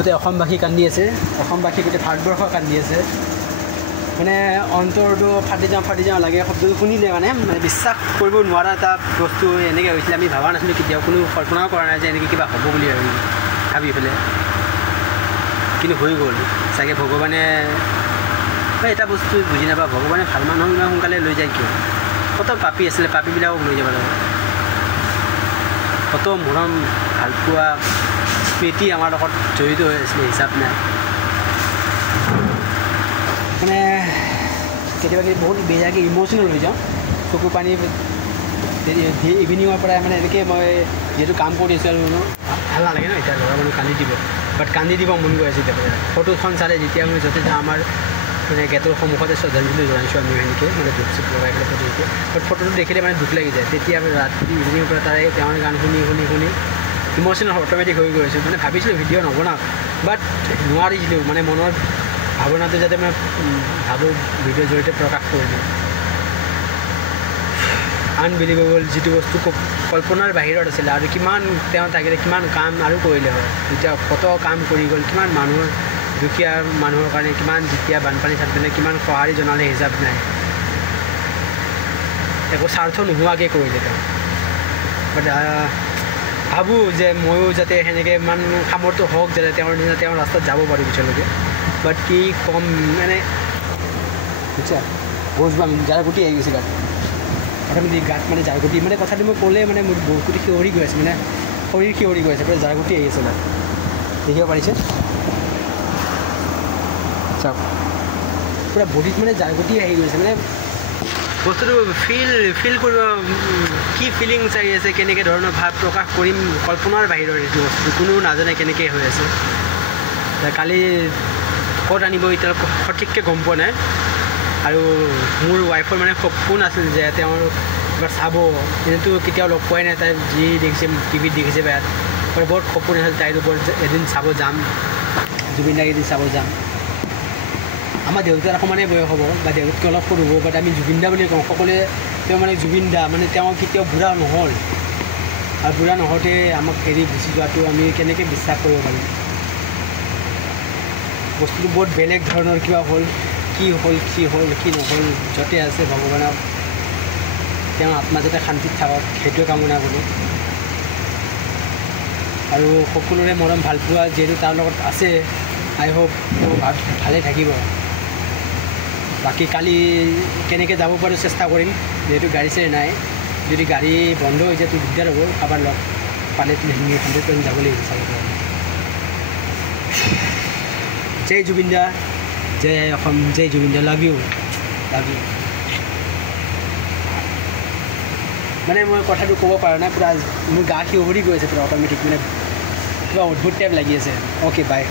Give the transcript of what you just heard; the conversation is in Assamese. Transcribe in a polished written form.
গোটেই অসমবাসী কান্দি আছে, অসমবাসী গোটেই ভাৰতবৰ্ষ কান্দি আছে। মানে অন্তৰটো ফাটি যাওঁ লাগে শব্দটো শুনিলে মানে বিশ্বাস কৰিব নোৱাৰা এটা বস্তু এনেকৈ হৈছিলে। আমি ভবা নাছিলোঁ, কেতিয়াও কোনো কল্পনাও কৰা নাই যে এনেকৈ কিবা হ'ব বুলি ভাবি পেলাই, কিন্তু হৈ গ'ল। চাগে ভগৱানে এটা বস্তু বুজি নাপাওঁ, ভগৱানে ভাল মানুহক ইমান সোনকালে লৈ যায় কিয়? কত পাপী আছিলে, পাপীবিলাকক লৈ যাব লাগে। কত মৰম ভালপোৱা স্মৃতি আমাৰ লগত জড়িত হৈ আছিলে, হিচাপ নাই। মানে কেতিয়াবা বহুত বেয়াকৈ ইম'চনেল হৈ যাওঁ, চকু পানী ইভিনিঙৰ পৰাই মানে এনেকৈ মই যিহেতু কাম কৰি আছোঁ আৰু ভাল নালাগে ন, এতিয়া ঘৰৰ মানুহ কান্দি দিব, বাট কান্দি দিব মন গৈ আছে। এতিয়া ফটোখন চালে যেতিয়া আমি য'তে যাওঁ আমাৰ মানে গেটৰ সন্মুখতে শ্ৰদ্ধাঞ্জলি জনাইছোঁ আমি সেনেকৈ মানে ধূপ চুপ লগাই পেলাই ফটো দেখি, বাট ফটোটো দেখিলে মানে দুখ লাগি যায়। তেতিয়া ৰাতি ইভিনিঙৰ পৰা তাৰে তেওঁৰ গান শুনি ইম'চনেল অট'মেটিক হৈ গৈছোঁ। মানে ভাবিছিলোঁ ভিডিঅ' নবনাওঁ, বাট নোৱাৰিছিলোঁ, মানে মনৰ ভাৱনাটো যাতে মই ভাবোঁ ভিডিঅ'ৰ জৰিয়তে প্ৰকাশ কৰি দিওঁ। আনবিলিভেবল যিটো বস্তু কল্পনাৰ বাহিৰত আছিলে, আৰু কিমান তেওঁ থাকিলে কিমান কাম আৰু কৰিলে হয়। এতিয়া কত কাম কৰি গ'ল, কিমান মানুহৰ দুখীয়া মানুহৰ কাৰণে কিমান যেতিয়া বানপানী চানপানী কিমান সঁহাৰি জনালে হিচাপ নাই। একো স্বাৰ্থ নোহোৱাকৈ কৰিলে তেওঁ। বাট ভাবোঁ যে ময়ো যাতে সেনেকৈ ইমান সামৰ্থ্য হওক যাতে তেওঁৰ নিচিনা তেওঁৰ ৰাস্তাত যাব পাৰোঁ পিছলৈকে। বাট কি কম মানে বুজিছা, বহুতবাৰ জাৰগুটি আহি গৈছে গাত, অট'মেটিক গাত মানে জাৰগুটি, মানে কথাটো মই ক'লে মানে মোৰ বহুতগুটি শিৱৰি গৈ আছে, মানে শৰীৰ শিৱৰি গৈ আছে, পূৰা জাৰগুটি আহি আছে গাত, দেখিব পাৰিছে চাওক, পূৰা বডিত মানে জাৰগুটি আহি গৈছে। মানে বস্তুটো ফিল কৰিব, কি ফিলিংছ আহি আছে, কেনেকৈ ধৰণৰ ভাৱ প্ৰকাশ কৰিম, কল্পনাৰ বাহিৰৰ এইটো বস্তু, কোনো নাজানে কেনেকৈ হৈ আছে। কালি ক'ত আনিব এতিয়া সঠিককৈ গম পোৱা নাই। আৰু মোৰ ৱাইফৰ মানে সপোন আছিল যে তেওঁৰ এবাৰ চাব, এনেতো কেতিয়াও লগ পোৱাই নাই, তাই যি দেখিছে টিভিত দেখিছে বা ইয়াত, বহুত সপোন আছিল তাইৰ ওপৰত এদিন চাব যাম, জুবিন দাক এদিন চাব যাম। আমাৰ দেউতাৰ সমানে বয়স হ'ব বা দেউতাতকৈ অলপ সৰু হ'ব, বাট আমি জুবিন দা বুলি কওঁ সকলোৱে। তেওঁ মানে জুবিন দা, মানে তেওঁ কেতিয়াও বুঢ়া নহ'ল, আৰু বুঢ়া নহওঁতে আমাক এৰি গুচি যোৱাটো আমি কেনেকৈ বিশ্বাস কৰিব পাৰিম। বস্তুটো বহুত বেলেগ ধৰণৰ কিবা হ'ল, কি নহ'ল, য'তে আছে ভগৱানক তেওঁ আত্মা যাতে শান্তিত থাকক সেইটোৱে কামনা কৰোঁ। আৰু সকলোৰে মৰম ভালপোৱা যিহেতু তাৰ লগত আছে, আই হোপ ভালে থাকিব। বাকী কালি কেনেকৈ যাব পাৰোঁ চেষ্টা কৰিম, যিহেতু গাড়ী চাড়ী নাই, যদি গাড়ী বন্ধ হৈ যায় তো দিগদাৰ হ'ব, কাৰোবাৰ লগ পালে 100% যাব লাগিব চাব কাৰণে। জয় জুবিন দা, জয় অসম, জয় জুবিন দা, লাভ ইউ। মানে মই কথাটো ক'ব পৰা নাই, পূৰা মোৰ গা শিৱৰি গৈ আছে পূৰা অট'মেটিক, মানে কিবা অদ্ভুত টাইপ লাগি আছে। Okay bye.